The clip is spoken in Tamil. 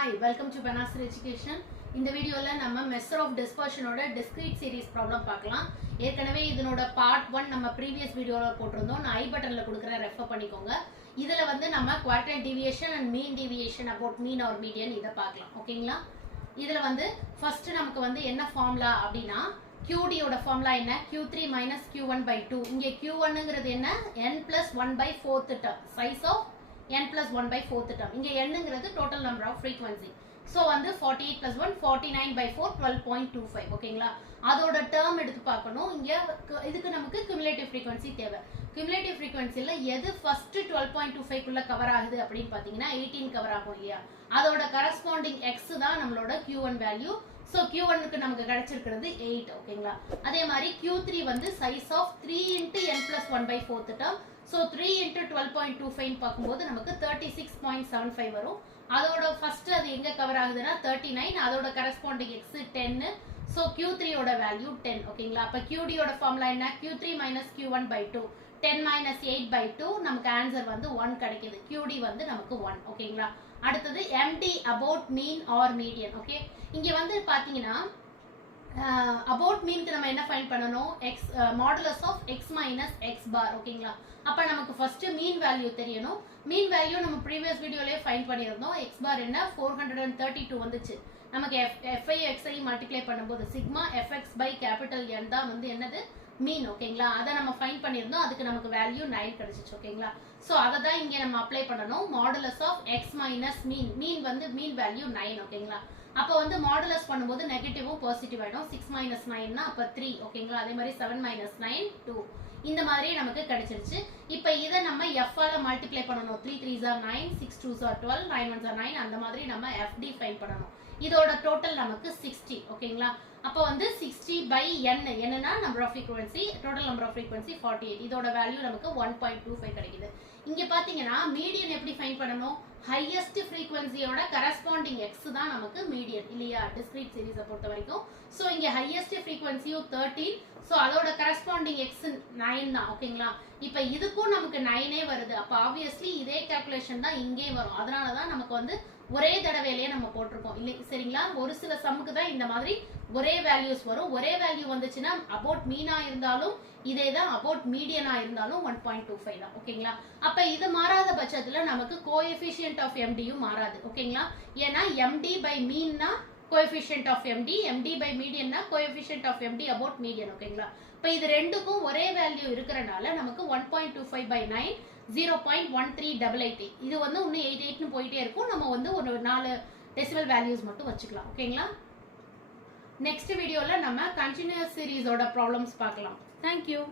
Hi, welcome to Banasar Education. In the video la நம்ம measure of dispersion ஓட discrete series problem பார்க்கலாம். ஏற்கனவே இதனோட part 1 நம்ம previous videoல போட்டிருந்தோம். நான் I buttonல கொடுக்கிற ரெஃபர் பண்ணிக்கோங்க. இதுல வந்து நம்ம quadrant deviation and mean deviation about mean or median இத பார்க்கலாம். ஓகேங்களா? இதுல வந்து first நமக்கு வந்து என்ன ஃபார்முலா அப்படினா QD ஓட ஃபார்முலா என்ன Q3 minus Q1 by 2. இங்க Q1ங்கிறது என்ன n plus 1 by 4th term. Size of n plus 1 by 4th term. இங்க n-ங்கிறது total number of frequency. So வந்து 48 plus 1 49 by 4 12.25. ஓகேங்களா? அதோட term எடுத்து பார்க்கணும். இங்க இதுக்கு நமக்கு cumulative frequency தேவை. Cumulative frequencyல எது first 12.25 குள்ள கவர் ஆகுது அப்படினு பாத்தீங்கன்னா 18 கவர் ஆகும் இல்லையா? அதோட corresponding x தான் நம்மளோட Q1 value. So Q1 க்கு நமக்கு கிடைச்சிருக்கிறது 8. ஓகேங்களா? அதே மாதிரி Q3 வந்து size of 3 into n plus 1 by 4th term. So 3 into 12.25 பார்க்கும்போது நமக்கு 36.75 வரும். அதோட first அது எங்க கவர் ஆகுதுன்னா 39. அதோட corresponding x 10. So Q3 ஓட வேல்யூ 10. ஓகேங்களா? அப்ப QD ஓட ஃபார்முலா என்ன Q3 minus Q1 by 2. 10 minus 8 by 2 நமக்கு ஆன்சர் வந்து 1 கிடைக்குது. QD வந்து நமக்கு 1. ஓகேங்களா? அடுத்தது MD about mean or median. Okay, இங்க வந்து பாத்தீங்கன்னா about mean க்கு நம்ம என்ன ஃபைண்ட் பண்ணனும் x modulus of x minus x bar. ஓகேங்களா? அப்ப நமக்கு first mean value தெரியணும். mean value நம்ம previous வீடியோலயே ஃபைண்ட் பண்ணியிருந்தோம். x bar என்ன 432 வந்துச்சு. நமக்கு fi xi மல்டிப்ளை பண்ணும்போது sigma fx by capital N தான் வந்து என்னது mean. ஓகேங்களா? அத நம்ம ஃபைண்ட் பண்ணியிருந்தோம். அதுக்கு நமக்கு வேல்யூ 9 கிடைச்சிச்சு. ஓகேங்களா? சோ அத தான் இங்க நம்ம அப்ளை பண்ணனும். modulus of x minus mean. mean வந்து mean value 9. ஓகேங்களா? அப்ப வந்து மாடுலஸ் பண்ணும்போது நெகட்டிவும் பாசிட்டிவ் ஆயிடும். 6 minus 9 னா அப்ப 3. ஓகேங்களா? அதே மாதிரி 7 minus 9 2. இந்த மாதிரி நமக்கு கிடைச்சிருச்சு. இப்போ இத நம்ம f ஆல மல்டிப்ளை பண்ணனும். 3 3s are 9, 6 2s are 12, 9 1s are 9. அந்த மாதிரி நம்ம fd ஃபைண்ட் பண்ணனும். இதோட டோட்டல் நமக்கு 60. ஓகேங்களா? அப்ப வந்து 60 by n. என்னன்னா number of frequency, total number of frequency 48. இதோட வேல்யூ நமக்கு 1.25 கிடைக்குது. இங்க பாத்தீங்கன்னா மீடியன் எப்படி ஃபைண்ட் பண்ணனும்? highest frequency ஓட corresponding x தான் நமக்கு மீடியன் இல்லையா discrete series பொறுத்த வரைக்கும். சோ இங்க highest frequency 13. சோ அதோட corresponding x 9 தான். ஓகேங்களா? இப்போ இதுக்கும் நமக்கு 9 வருது. அப்ப obviously இதே calculation தான் இங்கே வரும். அதனால தான் நமக்கு வந்து ஒரே தடவையிலேயே நம்ம போட்டுருக்கோம் இல்லை சரிங்களா? ஒரு சில சம்முக்கு தான் இந்த மாதிரி ஒரே வேல்யூஸ் வரும். ஒரே வேல்யூ வந்துச்சுன்னா அபவுட் மீனா இருந்தாலும் இதே தான், அபவுட் மீடியனா இருந்தாலும் 1.25 தான். ஓகேங்களா? அப்ப இது மாறாத பட்சத்துல நமக்கு கோஎஃபிஷியன்ட் ஆஃப் எம்டியும் மாறாது. ஓகேங்களா? ஏன்னா எம்டி பை மீன்னா coefficient of MD, MD by மீடியன்னா coefficient of MD about median. ஓகேங்களா? இப்ப இது ரெண்டுக்கும் ஒரே வேல்யூ இருக்கறனால நமக்கு 1.25 by 9 0.1388. இது வந்து இன்னும் 88 னு போயிட்டே இருக்கும். நம்ம வந்து ஒரு 4 டெசிமல் வேல்யூஸ் மட்டும் வச்சுக்கலாம். ஓகேங்களா? நெக்ஸ்ட் வீடியோல நம்ம கண்டினியூஸ் சீரிஸோட ப்ராப்ளம்ஸ் பார்க்கலாம். Thank you.